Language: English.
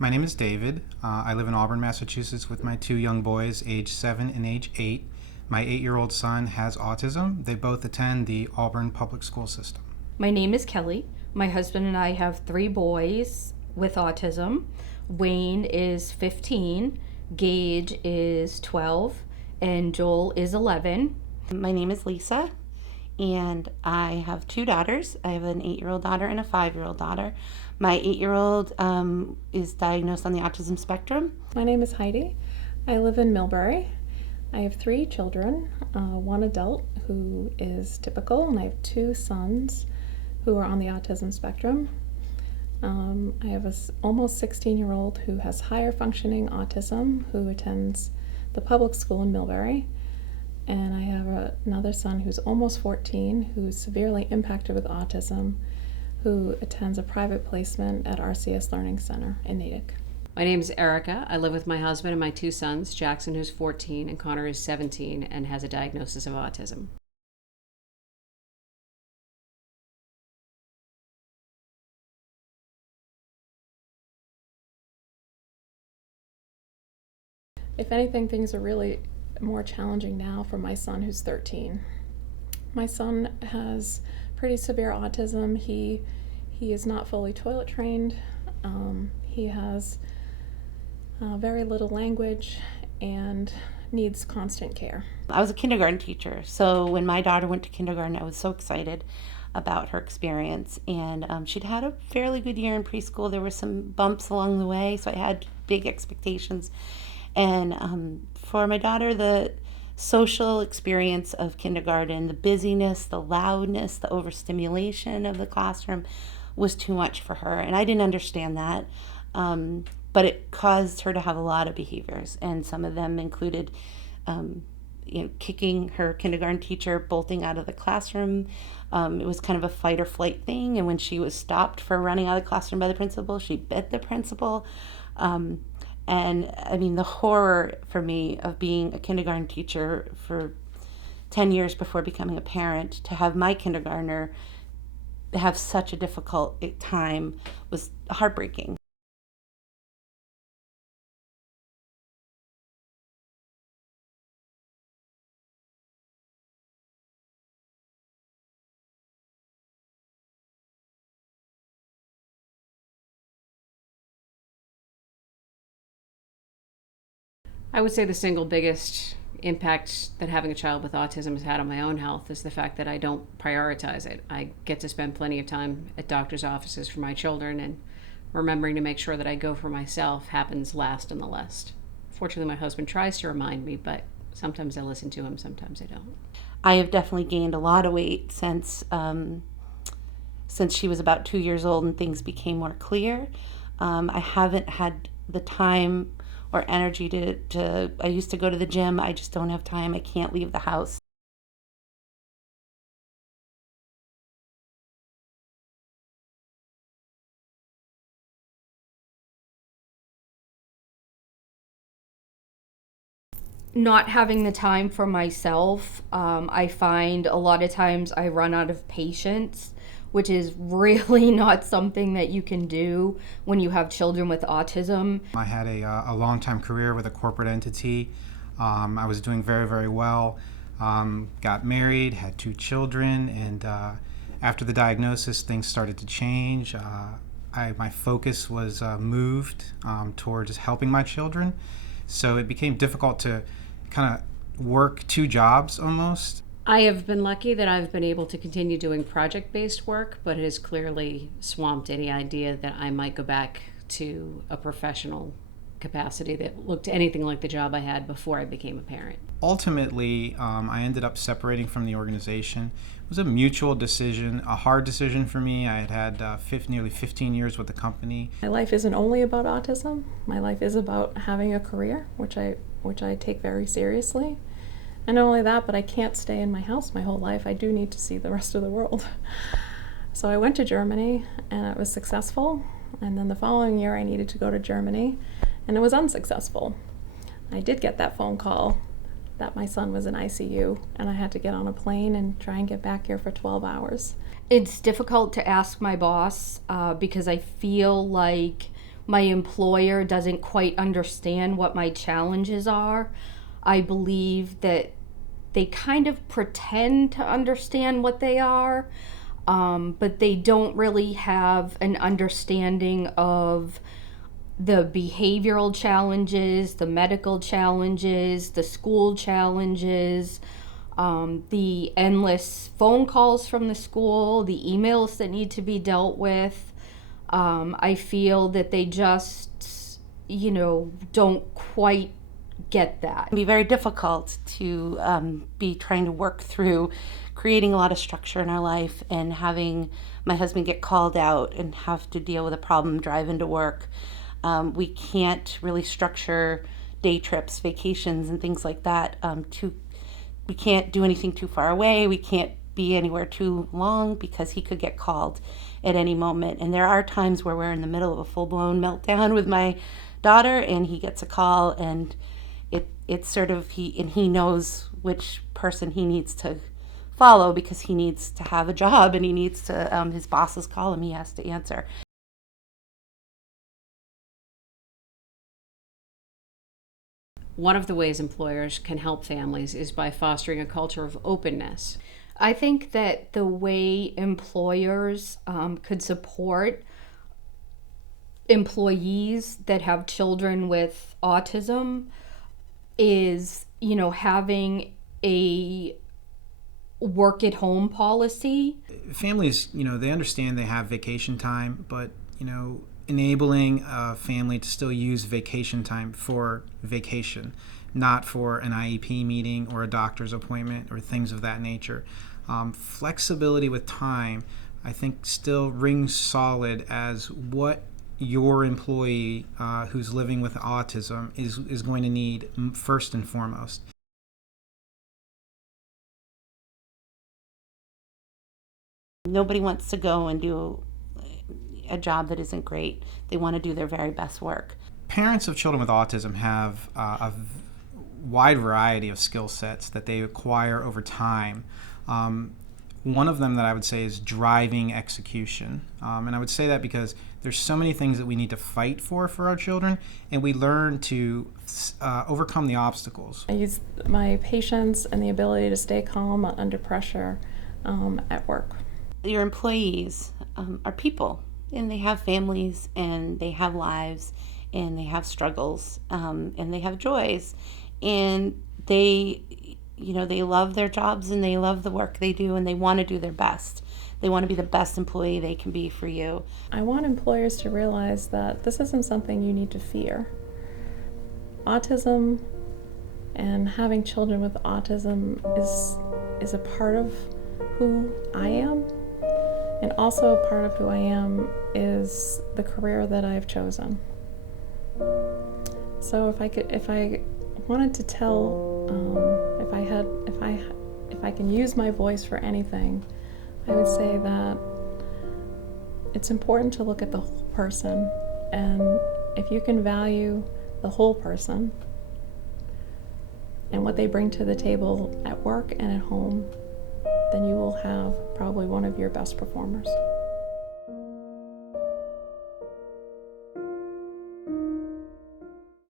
My name is David. I live in Auburn, Massachusetts with my two young boys, age 7 and age 8. My 8-year-old son has autism. They both attend the Auburn public school system. My name is Kelly. My husband and I have three boys with autism. Wayne is 15, Gage is 12, and Joel is 11. My name is Lisa, and I have two daughters. I have an 8-year-old daughter and a 5-year-old daughter. My 8-year-old is diagnosed on the autism spectrum. My name is Heidi. I live in Millbury. I have three children, one adult who is typical, and I have two sons who are on the autism spectrum. I have a almost 16-year-old who has higher functioning autism who attends the public school in Millbury. And I have another son who's almost 14 who's severely impacted with autism who attends a private placement at RCS Learning Center in Natick. My name is Erica. I live with my husband and my two sons, Jackson, who's 14, and Connor, who's 17, and has a diagnosis of autism. If anything, things are really more challenging now for my son who's 13. My son has pretty severe autism. He is not fully toilet trained. He has very little language and needs constant care. I was a kindergarten teacher, so when my daughter went to kindergarten, I was so excited about her experience. And she'd had a fairly good year in preschool. There were some bumps along the way, so I had big expectations. And for my daughter, the social experience of kindergarten, the busyness, the loudness, the overstimulation of the classroom was too much for her. And I didn't understand that. But it caused her to have a lot of behaviors. And some of them included kicking her kindergarten teacher, bolting out of the classroom. It was kind of a fight or flight thing. And when she was stopped for running out of the classroom by the principal, she bit the principal. And I mean, the horror for me of being a kindergarten teacher for 10 years before becoming a parent, to have my kindergartner have such a difficult time was heartbreaking. I would say the single biggest impact that having a child with autism has had on my own health is the fact that I don't prioritize it. I get to spend plenty of time at doctor's offices for my children, and remembering to make sure that I go for myself happens last on the list. Fortunately, my husband tries to remind me, but sometimes I listen to him, sometimes I don't. I have definitely gained a lot of weight since she was about 2 years old and things became more clear. I haven't had the time or energy to I used to go to the gym. I just don't have time. I can't leave the house. Not having the time for myself, I find a lot of times I run out of patience, which is really not something that you can do when you have children with autism. I had a long-time career with a corporate entity. I was doing very, very well. Got married, had two children, and after the diagnosis, things started to change. My focus was moved towards helping my children. So it became difficult to kind of work two jobs almost. I have been lucky that I've been able to continue doing project-based work, but it has clearly swamped any idea that I might go back to a professional capacity that looked anything like the job I had before I became a parent. Ultimately, I ended up separating from the organization. It was a mutual decision, a hard decision for me. I had nearly 15 years with the company. My life isn't only about autism. My life is about having a career, which I take very seriously. And not only that, but I can't stay in my house my whole life. I do need to see the rest of the world. So I went to Germany, and it was successful. And then the following year, I needed to go to Germany, and it was unsuccessful. I did get that phone call that my son was in ICU, and I had to get on a plane and try and get back here for 12 hours. It's difficult to ask my boss because I feel like my employer doesn't quite understand what my challenges are. I believe that they kind of pretend to understand what they are, but they don't really have an understanding of the behavioral challenges, the medical challenges, the school challenges, the endless phone calls from the school, the emails that need to be dealt with. I feel that they just, don't quite get that. It can be very difficult to be trying to work through creating a lot of structure in our life and having my husband get called out and have to deal with a problem driving to work. We can't really structure day trips, vacations, and things like that. We can't do anything too far away. We can't be anywhere too long because he could get called at any moment. And there are times where we're in the middle of a full-blown meltdown with my daughter and he gets a call, and it's sort of he knows which person he needs to follow because he needs to have a job and he needs to his bosses call him, he has to answer. One of the ways employers can help families is by fostering a culture of openness. I think that the way employers could support employees that have children with autism is, having a work at home policy. Families, they understand they have vacation time, but, enabling a family to still use vacation time for vacation, not for an IEP meeting or a doctor's appointment or things of that nature. Flexibility with time, I think, still rings solid as what your employee who's living with autism is going to need first and foremost. Nobody wants to go and do a job that isn't great. They want to do their very best work. Parents of children with autism have a wide variety of skill sets that they acquire over time. One of them that I would say is driving execution. And I would say that because there's so many things that we need to fight for our children, and we learn to overcome the obstacles. I use my patience and the ability to stay calm under pressure at work. Your employees are people, and they have families, and they have lives, and they have struggles, and they have joys, and they love their jobs and they love the work they do, and they want to do their best. They want to be the best employee they can be for you. I want employers to realize that this isn't something you need to fear. Autism and having children with autism is a part of who I am, and also a part of who I am is the career that I've chosen. So if I wanted to tell, if I can use my voice for anything, I would say that it's important to look at the whole person, and if you can value the whole person and what they bring to the table at work and at home, then you will have probably one of your best performers.